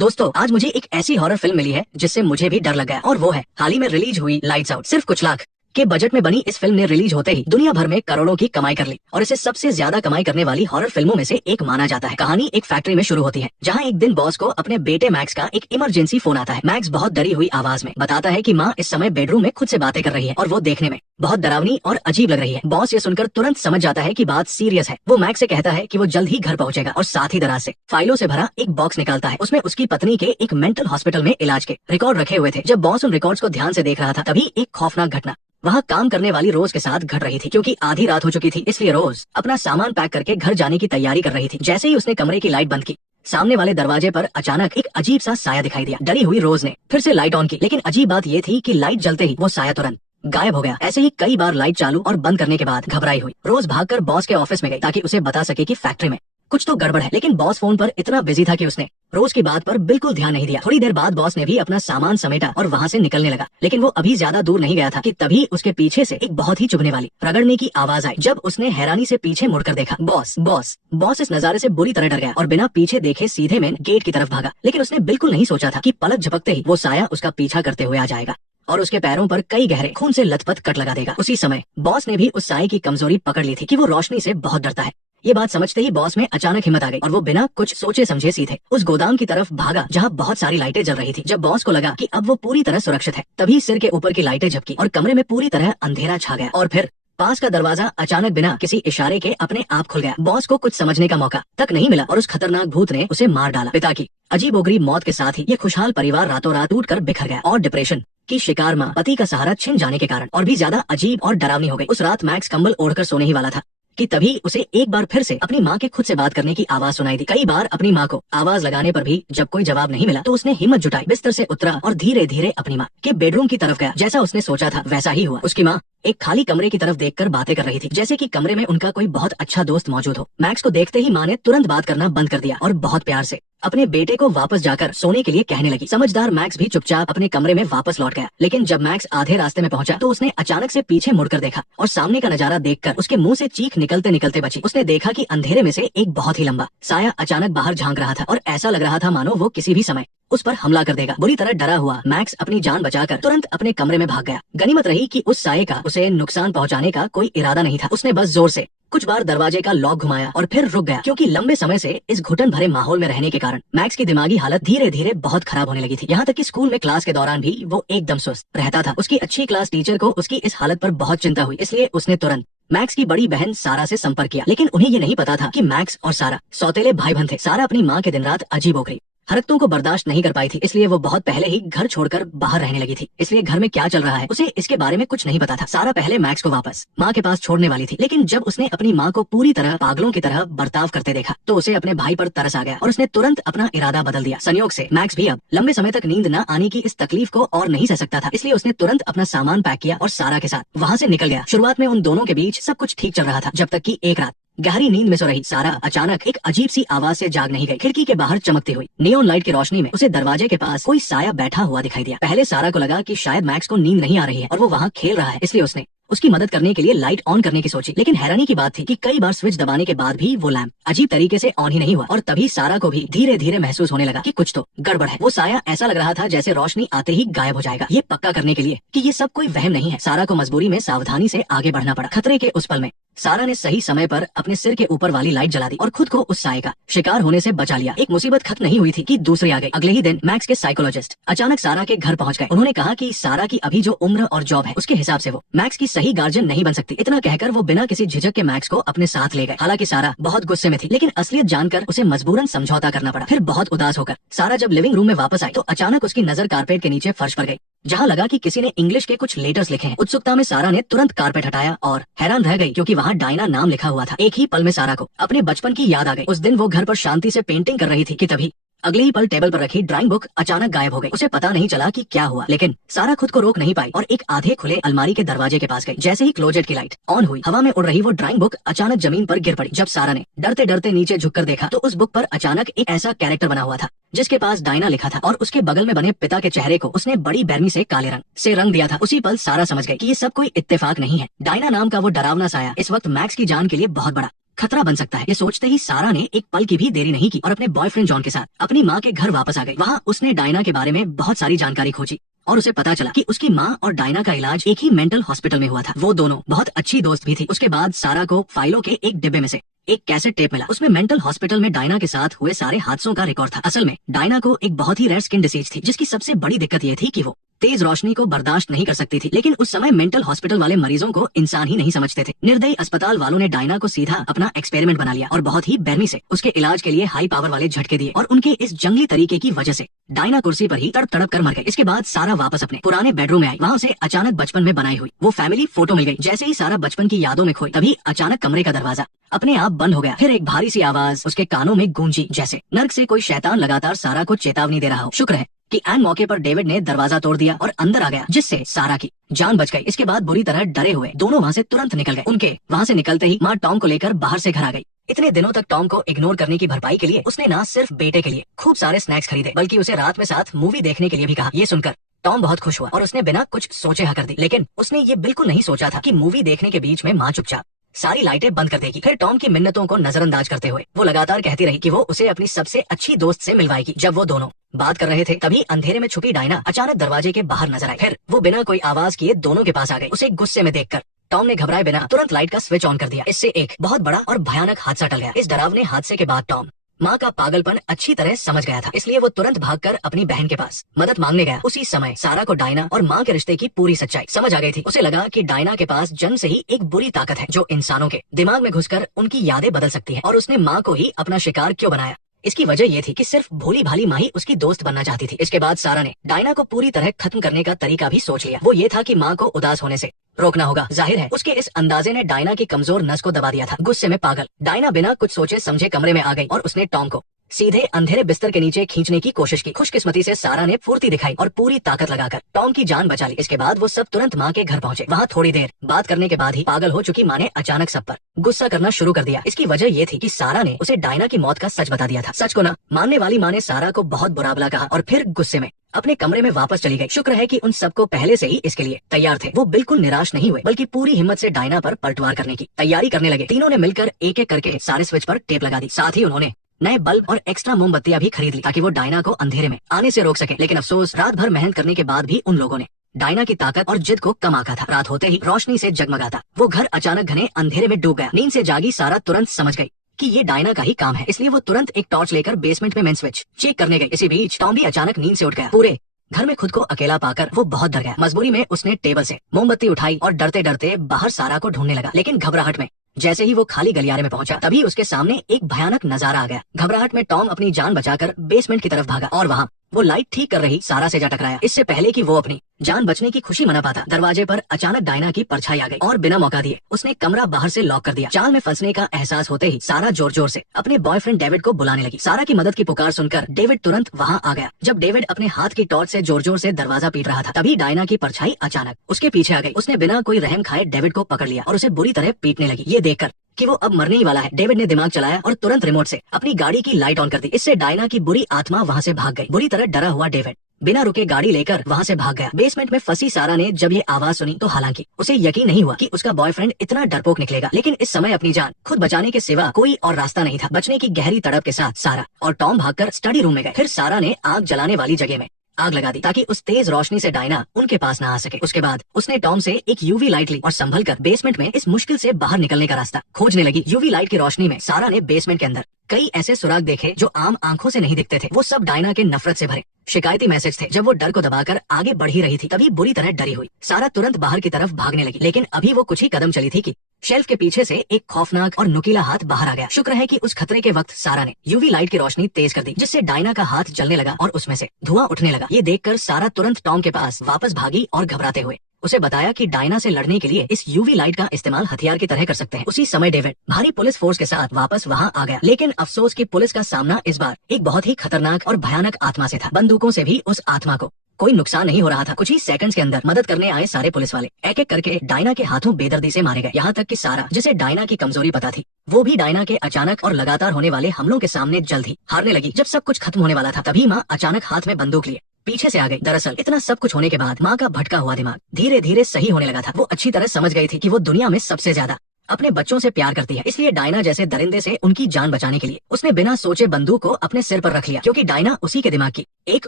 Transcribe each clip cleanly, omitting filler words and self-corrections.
दोस्तों, आज मुझे एक ऐसी हॉरर फिल्म मिली है जिससे मुझे भी डर लग गया, और वो है हाल ही में रिलीज हुई लाइट्स आउट। सिर्फ कुछ लाख के बजट में बनी इस फिल्म ने रिलीज होते ही दुनिया भर में करोड़ों की कमाई कर ली और इसे सबसे ज्यादा कमाई करने वाली हॉरर फिल्मों में से एक माना जाता है। कहानी एक फैक्ट्री में शुरू होती है, जहां एक दिन बॉस को अपने बेटे मैक्स का एक इमरजेंसी फोन आता है। मैक्स बहुत डरी हुई आवाज में बताता है कि माँ इस समय बेडरूम में खुद से बातें कर रही है और वो देखने में बहुत डरावनी और अजीब लग रही है। बॉस ये सुनकर तुरंत समझ जाता है कि बात सीरियस है। वो मैक्स से कहता है कि वो जल्द ही घर पहुंचेगा और साथ ही दराज से फाइलों से भरा एक बॉक्स निकालता है। उसमें उसकी पत्नी के एक मेंटल हॉस्पिटल में इलाज के रिकॉर्ड रखे हुए थे। जब बॉस उन रिकॉर्ड्स को ध्यान से देख रहा था, तभी एक खौफनाक घटना वहाँ काम करने वाली रोज के साथ घट रही थी। क्योंकि आधी रात हो चुकी थी, इसलिए रोज अपना सामान पैक करके घर जाने की तैयारी कर रही थी। जैसे ही उसने कमरे की लाइट बंद की, सामने वाले दरवाजे पर अचानक एक अजीब सा साया दिखाई दिया। डरी हुई रोज ने फिर से लाइट ऑन की, लेकिन अजीब बात ये थी कि लाइट जलते ही वो साया तुरंत गायब हो गया। ऐसे ही कई बार लाइट चालू और बंद करने के बाद घबराई हुई रोज भागकर बॉस के ऑफिस में गई ताकि उसे बता सके कि फैक्ट्री में कुछ तो गड़बड़ है। लेकिन बॉस फोन पर इतना बिजी था कि उसने रोज की बात पर बिल्कुल ध्यान नहीं दिया। थोड़ी देर बाद बॉस ने भी अपना सामान समेटा और वहाँ से निकलने लगा, लेकिन वो अभी ज्यादा दूर नहीं गया था कि तभी उसके पीछे से एक बहुत ही चुभने वाली रगड़ने की आवाज आई। जब उसने हैरानी से पीछे मुड़कर देखा, बॉस बॉस बॉस इस नजारे से बुरी तरह डर गया और बिना पीछे देखे सीधे मेन गेट की तरफ भागा। लेकिन उसने बिल्कुल नहीं सोचा था कि पलक झपकते ही वो साया उसका पीछा करते हुए आ जाएगा और उसके पैरों पर कई गहरे खून से लथपथ कट लगा देगा। उसी समय बॉस ने भी उस साये की कमजोरी पकड़ ली थी कि वो रोशनी से बहुत डरता है। ये बात समझते ही बॉस में अचानक हिम्मत आ गई और वो बिना कुछ सोचे समझे सीधे उस गोदाम की तरफ भागा जहाँ बहुत सारी लाइटें जल रही थी। जब बॉस को लगा कि अब वो पूरी तरह सुरक्षित है, तभी सिर के ऊपर की लाइटें झपकी और कमरे में पूरी तरह अंधेरा छा गया। और फिर पास का दरवाजा अचानक बिना किसी इशारे के अपने आप खुल गया। बॉस को कुछ समझने का मौका तक नहीं मिला और उस खतरनाक भूत ने उसे मार डाला। पिता की अजीबोगरीब मौत के साथ ही ये खुशहाल परिवार रातों रात टूटकर बिखर गया और डिप्रेशन की शिकार माँ पति का सहारा छिन जाने के कारण और भी ज्यादा अजीब और डरावनी हो गई। उस रात मैक्स कंबल ओढ़कर सोने ही वाला था कि तभी उसे एक बार फिर से अपनी माँ के खुद से बात करने की आवाज सुनाई दी। कई बार अपनी माँ को आवाज लगाने पर भी जब कोई जवाब नहीं मिला, तो उसने हिम्मत जुटाई, बिस्तर से उतरा और धीरे धीरे अपनी माँ के बेडरूम की तरफ गया। जैसा उसने सोचा था वैसा ही हुआ। उसकी माँ एक खाली कमरे की तरफ देखकर बातें कर रही थी, जैसे कि कमरे में उनका कोई बहुत अच्छा दोस्त मौजूद हो। मैक्स को देखते ही माँ ने तुरंत बात करना बंद कर दिया और बहुत प्यार से अपने बेटे को वापस जाकर सोने के लिए कहने लगी। समझदार मैक्स भी चुपचाप अपने कमरे में वापस लौट गया। लेकिन जब मैक्स आधे रास्ते में पहुंचा, तो उसने अचानक से पीछे मुड़कर देखा और सामने का नजारा देखकर उसके मुंह से चीख निकलते निकलते बची। उसने देखा कि अंधेरे में से एक बहुत ही लंबा साया अचानक बाहर झांक रहा था और ऐसा लग रहा था मानो वो किसी भी समय उस पर हमला कर देगा। बुरी तरह डरा हुआ मैक्स अपनी जान बचाकर तुरंत अपने कमरे में भाग गया। गनीमत रही कि उस साये का उसे नुकसान पहुंचाने का कोई इरादा नहीं था। उसने बस जोर से कुछ बार दरवाजे का लॉक घुमाया और फिर रुक गया, क्योंकि लंबे समय से इस घुटन भरे माहौल में रहने के कारण मैक्स की दिमागी हालत धीरे धीरे बहुत खराब होने लगी थी। यहाँ तक कि स्कूल में क्लास के दौरान भी वो एकदम सुस्त रहता था। उसकी अच्छी क्लास टीचर को उसकी इस हालत पर बहुत चिंता हुई, इसलिए उसने तुरंत मैक्स की बड़ी बहन सारा से संपर्क किया। लेकिन उन्हें ये नहीं पता था कि मैक्स और सारा सौतेले भाई बहन थे। सारा अपनी माँ के दिन रात अजीबोगरीब हरकतों को बर्दाश्त नहीं कर पाई थी, इसलिए वो बहुत पहले ही घर छोड़कर बाहर रहने लगी थी। इसलिए घर में क्या चल रहा है उसे इसके बारे में कुछ नहीं पता था। सारा पहले मैक्स को वापस माँ के पास छोड़ने वाली थी, लेकिन जब उसने अपनी माँ को पूरी तरह पागलों की तरह बर्ताव करते देखा, तो उसे अपने भाई पर तरस आ गया और उसने तुरंत अपना इरादा बदल दिया। संयोग से मैक्स भी अब लंबे समय तक नींद न आने की इस तकलीफ को और नहीं सह सकता था, इसलिए उसने तुरंत अपना सामान पैक किया और सारा के साथ वहाँ से निकल गया। शुरुआत में उन दोनों के बीच सब कुछ ठीक चल रहा था, जब तक कि एक रात गहरी नींद में सो रही सारा अचानक एक अजीब सी आवाज से जाग नहीं गई। खिड़की के बाहर चमकती हुई नियॉन लाइट की रोशनी में उसे दरवाजे के पास कोई साया बैठा हुआ दिखाई दिया। पहले सारा को लगा कि शायद मैक्स को नींद नहीं आ रही है और वो वहाँ खेल रहा है, इसलिए उसने उसकी मदद करने के लिए लाइट ऑन करने की सोची। लेकिन हैरानी की बात थी कि कई बार स्विच दबाने के बाद भी वो लैंप अजीब तरीके से ऑन ही नहीं हुआ और तभी सारा को भी धीरे धीरे महसूस होने लगा कि कुछ तो गड़बड़ है। वो साया ऐसा लग रहा था जैसे रोशनी आते ही गायब हो जाएगा। ये पक्का करने के लिए कि ये सब कोई वहम नहीं है, सारा को मजबूरी में सावधानी से आगे बढ़ना पड़ा। खतरे के उस पल में सारा ने सही समय पर अपने सिर के ऊपर वाली लाइट जला दी और खुद को उस साये का शिकार होने से बचा लिया। एक मुसीबत खत्म नहीं हुई थी कि दूसरी आ गई। अगले ही दिन मैक्स के साइकोलॉजिस्ट अचानक सारा के घर पहुंच गए। उन्होंने कहा कि सारा की अभी जो उम्र और जॉब है, उसके हिसाब से वो मैक्स की सही गार्जियन नहीं बन सकती। इतना कहकर वो बिना किसी झिझक के मैक्स को अपने साथ ले गए। हालांकि सारा बहुत गुस्से में थी, लेकिन असलियत जानकर उसे मजबूरन समझौता करना पड़ा। फिर बहुत उदास होकर सारा जब लिविंग रूम में वापस आई, तो अचानक उसकी नजर कारपेट के नीचे फर्श पर गई, जहाँ लगा कि किसी ने इंग्लिश के कुछ लेटर्स लिखे हैं। उत्सुकता में सारा ने तुरंत कारपेट हटाया और हैरान रह गई, क्योंकि वहाँ डायना नाम लिखा हुआ था। एक ही पल में सारा को अपने बचपन की याद आ गई। उस दिन वो घर पर शांति से पेंटिंग कर रही थी कि तभी अगले ही पल टेबल पर रखी ड्राइंग बुक अचानक गायब हो गई। उसे पता नहीं चला कि क्या हुआ, लेकिन सारा खुद को रोक नहीं पाई और एक आधे खुले अलमारी के दरवाजे के पास गई। जैसे ही क्लोजेट की लाइट ऑन हुई, हवा में उड़ रही वो ड्राइंग बुक अचानक जमीन पर गिर पड़ी। जब सारा ने डरते डरते नीचे झुककर देखा, तो उस बुक पर अचानक एक ऐसा कैरेक्टर बना हुआ था जिसके पास डायना लिखा था और उसके बगल में बने पिता के चेहरे को उसने बड़ी बेरमी से काले रंग से रंग दिया था। उसी पल सारा समझ गई कि ये सब कोई इत्तेफाक नहीं है। डायना नाम का वो डरावना साया इस वक्त मैक्स की जान के लिए बहुत बड़ा खतरा बन सकता है। ये सोचते ही सारा ने एक पल की भी देरी नहीं की और अपने बॉयफ्रेंड जॉन के साथ अपनी माँ के घर वापस आ गई। वहाँ उसने डायना के बारे में बहुत सारी जानकारी खोजी और उसे पता चला कि उसकी माँ और डायना का इलाज एक ही मेंटल हॉस्पिटल में हुआ था। वो दोनों बहुत अच्छी दोस्त भी थी। उसके बाद सारा को फाइलों के एक डिब्बे में से एक कैसेट टेप मिला। उसमें मेंटल हॉस्पिटल में डायना के साथ हुए सारे हादसों का रिकॉर्ड था। असल में डायना को एक बहुत ही रेयर स्किन डिसीज थी, जिसकी सबसे बड़ी दिक्कत ये थी कि वो तेज रोशनी को बर्दाश्त नहीं कर सकती थी। लेकिन उस समय मेंटल हॉस्पिटल वाले मरीजों को इंसान ही नहीं समझते थे। निर्दयी अस्पताल वालों ने डायना को सीधा अपना एक्सपेरिमेंट बना लिया और बहुत ही बेरहमी से उसके इलाज के लिए हाई पावर वाले झटके दिए। और उनके इस जंगली तरीके की वजह से डायना कुर्सी पर ही तड़प तड़प कर मर गई। इसके बाद सारा वापस अपने पुराने बेडरूम में आई। वहाँ उसे अचानक बचपन में बनाई हुई वो फैमिली फोटो मिल गई। जैसे ही सारा बचपन की यादों में खोई, तभी अचानक कमरे का दरवाजा अपने आप बंद हो गया। फिर एक भारी सी आवाज उसके कानों में गूंजी, जैसे नर्क से कोई शैतान लगातार सारा को चेतावनी दे रहा हो। शुक्र है कि ऐन मौके पर डेविड ने दरवाजा तोड़ दिया और अंदर आ गया, जिससे सारा की जान बच गई। इसके बाद बुरी तरह डरे हुए दोनों वहाँ से तुरंत निकल गए। उनके वहाँ से निकलते ही माँ टॉम को लेकर बाहर से घर आ गई। इतने दिनों तक टॉम को इग्नोर करने की भरपाई के लिए उसने न सिर्फ बेटे के लिए खूब सारे स्नैक्स खरीदे, बल्कि उसे रात में साथ मूवी देखने के लिए भी कहा। ये सुनकर टॉम बहुत खुश हुआ और उसने बिना कुछ सोचे हाँ कर दी। लेकिन उसने ये बिल्कुल नहीं सोचा था कि मूवी देखने के बीच में माँ चुपचाप सारी लाइटें बंद कर देगी। फिर टॉम की मिन्नतों को नजरअंदाज करते हुए वो लगातार कहती रही कि वो उसे अपनी सबसे अच्छी दोस्त से मिलवाएगी। जब वो दोनों बात कर रहे थे, तभी अंधेरे में छुपी डायना अचानक दरवाजे के बाहर नजर आई। फिर वो बिना कोई आवाज किए दोनों के पास आ गई। उसे गुस्से में देखकर टॉम ने घबराए बिना तुरंत लाइट का स्विच ऑन कर दिया। इससे एक बहुत बड़ा और भयानक हादसा टल गया। इस डरावने हादसे के बाद टॉम माँ का पागलपन अच्छी तरह समझ गया था, इसलिए वो तुरंत भागकर अपनी बहन के पास मदद मांगने गया। उसी समय सारा को डायना और माँ के रिश्ते की पूरी सच्चाई समझ आ गई थी। उसे लगा कि डायना के पास जन्म से ही एक बुरी ताकत है जो इंसानों के दिमाग में घुसकर उनकी यादें बदल सकती है। और उसने माँ को ही अपना शिकार क्यों बनाया? इसकी वजह ये थी कि सिर्फ भोली भाली माँ ही उसकी दोस्त बनना चाहती थी। इसके बाद सारा ने डायना को पूरी तरह खत्म करने का तरीका भी सोच लिया। वो ये था कि माँ को उदास होने से रोकना होगा। जाहिर है उसके इस अंदाजे ने डायना की कमजोर नस को दबा दिया था। गुस्से में पागल डायना बिना कुछ सोचे समझे कमरे में आ गई और उसने टॉम को सीधे अंधेरे बिस्तर के नीचे खींचने की कोशिश की। खुशकिस्मती से सारा ने फुर्ती दिखाई और पूरी ताकत लगाकर टॉम की जान बचा ली। इसके बाद वो सब तुरंत माँ के घर पहुंचे। वहाँ थोड़ी देर बात करने के बाद ही पागल हो चुकी माँ ने अचानक सब पर गुस्सा करना शुरू कर दिया। इसकी वजह ये थी कि सारा ने उसे डायना की मौत का सच बता दिया था। सच को न मानने वाली माँ ने सारा को बहुत बुरा भला कहा और फिर गुस्से में अपने कमरे में वापस चली गई। शुक्र है कि उन सबको पहले से ही इसके लिए तैयार थे। वो बिल्कुल निराश नहीं हुए, बल्कि पूरी हिम्मत से डायना पर पलटवार करने की तैयारी करने लगे। तीनों ने मिलकर एक एक करके सारे स्विच पर टेप लगा दी। साथ ही उन्होंने नए बल्ब और एक्स्ट्रा मोमबत्तियां भी खरीद ली ताकि वो डायना को अंधेरे में आने से रोक सके। लेकिन अफसोस रात भर मेहनत करने के बाद भी उन लोगों ने डायना की ताकत और जिद को कम आंका था। रात होते ही रोशनी से जगमगाता वो घर अचानक घने अंधेरे में डूब गया। नींद से जागी सारा तुरंत समझ गई कि ये डायना का ही काम है, इसलिए वो तुरंत एक टॉर्च लेकर बेसमेंट में मेन स्विच चेक करने गई। इसी बीच टॉम भी अचानक नींद से उठ गया। पूरे घर में खुद को अकेला पाकर वो बहुत डर गया। मजबूरी में उसने टेबल से मोमबत्ती उठाई और डरते डरते बाहर सारा को ढूंढने लगा। लेकिन घबराहट में जैसे ही वो खाली गलियारे में पहुंचा, तभी उसके सामने एक भयानक नजारा आ गया। घबराहट में टॉम अपनी जान बचाकर बेसमेंट की तरफ भागा और वहाँ वो लाइट ठीक कर रही सारा से जा टकराया। इससे पहले कि वो अपनी जान बचने की खुशी मना पाता, दरवाजे पर अचानक डायना की परछाई आ गई और बिना मौका दिए उसने कमरा बाहर से लॉक कर दिया। जाल में फंसने का एहसास होते ही सारा जोर जोर से अपने बॉयफ्रेंड डेविड को बुलाने लगी। सारा की मदद की पुकार सुनकर डेविड तुरंत वहाँ आ गया। जब डेविड अपने हाथ की टॉर्च से जोर जोर से दरवाजा पीट रहा था, तभी डायना की परछाई अचानक उसके पीछे आ गई। उसने बिना कोई रहम खाए डेविड को पकड़ लिया और उसे बुरी तरह पीटने लगी। ये देखकर कि वो अब मरने ही वाला है, डेविड ने दिमाग चलाया और तुरंत रिमोट से अपनी गाड़ी की लाइट ऑन कर दी। इससे डायना की बुरी आत्मा वहाँ से भाग गई। बुरी तरह डरा हुआ डेविड बिना रुके गाड़ी लेकर वहाँ से भाग गया। बेसमेंट में फंसी सारा ने जब ये आवाज सुनी तो हालांकि उसे यकीन नहीं हुआ कि उसका बॉयफ्रेंड इतना डरपोक निकलेगा, लेकिन इस समय अपनी जान खुद बचाने के सिवा कोई और रास्ता नहीं था। बचने की गहरी तड़प के साथ सारा और टॉम भागकर स्टडी रूम में गए। फिर सारा ने आग जलाने वाली जगह में आग लगा दी ताकि उस तेज रोशनी से डायना उनके पास न आ सके। उसके बाद उसने टॉम से एक यूवी लाइट ली और संभल कर बेसमेंट में इस मुश्किल से बाहर निकलने का रास्ता खोजने लगी। यूवी लाइट की रोशनी में सारा ने बेसमेंट के अंदर कई ऐसे सुराग देखे जो आम आंखों से नहीं दिखते थे। वो सब डायना के नफरत से भरे शिकायती मैसेज थे। जब वो डर को दबाकर आगे बढ़ ही रही थी, तभी बुरी तरह डरी हुई सारा तुरंत बाहर की तरफ भागने लगी। लेकिन अभी वो कुछ ही कदम चली थी कि शेल्फ के पीछे से एक खौफनाक और नुकीला हाथ बाहर आ गया। शुक्र है कि उस खतरे के वक्त सारा ने यूवी लाइट की रोशनी तेज कर दी, जिससे डायना का हाथ जलने लगा और उसमें से धुआं उठने लगा। ये देखकर सारा तुरंत टॉम के पास वापस भागी और घबराते हुए उसे बताया कि डायना से लड़ने के लिए इस यूवी लाइट का इस्तेमाल हथियार की तरह कर सकते हैं। उसी समय डेविड भारी पुलिस फोर्स के साथ वापस वहाँ आ गया। लेकिन अफसोस कि पुलिस का सामना इस बार एक बहुत ही खतरनाक और भयानक आत्मा से था। बंदूकों से भी उस आत्मा को कोई नुकसान नहीं हो रहा था। कुछ ही सेकंड्स के अंदर मदद करने आए सारे पुलिस वाले एक एक करके डायना के हाथों बेदर्दी से मारे गए। यहाँ तक कि सारा, जिसे डायना की कमजोरी पता थी, वो भी डायना के अचानक और लगातार होने वाले हमलों के सामने जल्द ही हारने लगी। जब सब कुछ खत्म होने वाला था, तभी माँ अचानक हाथ में बंदूक लिए पीछे से आ गई। दरअसल इतना सब कुछ होने के बाद माँ का भटका हुआ दिमाग धीरे धीरे सही होने लगा था। वो अच्छी तरह समझ गई थी कि वो दुनिया में सबसे ज्यादा अपने बच्चों से प्यार करती है, इसलिए डायना जैसे दरिंदे से उनकी जान बचाने के लिए उसने बिना सोचे बंदूक को अपने सिर पर रख लिया, क्योंकि डायना उसी के दिमाग की एक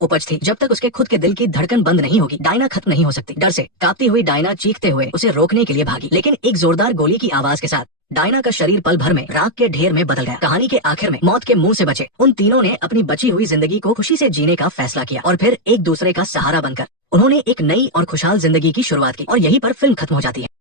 उपज थी। जब तक उसके खुद के दिल की धड़कन बंद नहीं होगी, डायना खत्म नहीं हो सकती। डर से कांपती हुई डायना चीखते हुए उसे रोकने के लिए भागी, लेकिन एक जोरदार गोली की आवाज के साथ डायना का शरीर पल भर में राख के ढेर में बदल गया। कहानी के आखिर में मौत के मुंह से बचे उन तीनों ने अपनी बची हुई जिंदगी को खुशी से जीने का फैसला किया और फिर एक दूसरे का सहारा बनकर उन्होंने एक नई और खुशहाल जिंदगी की शुरुआत की। और यहीं पर फिल्म खत्म हो जाती है।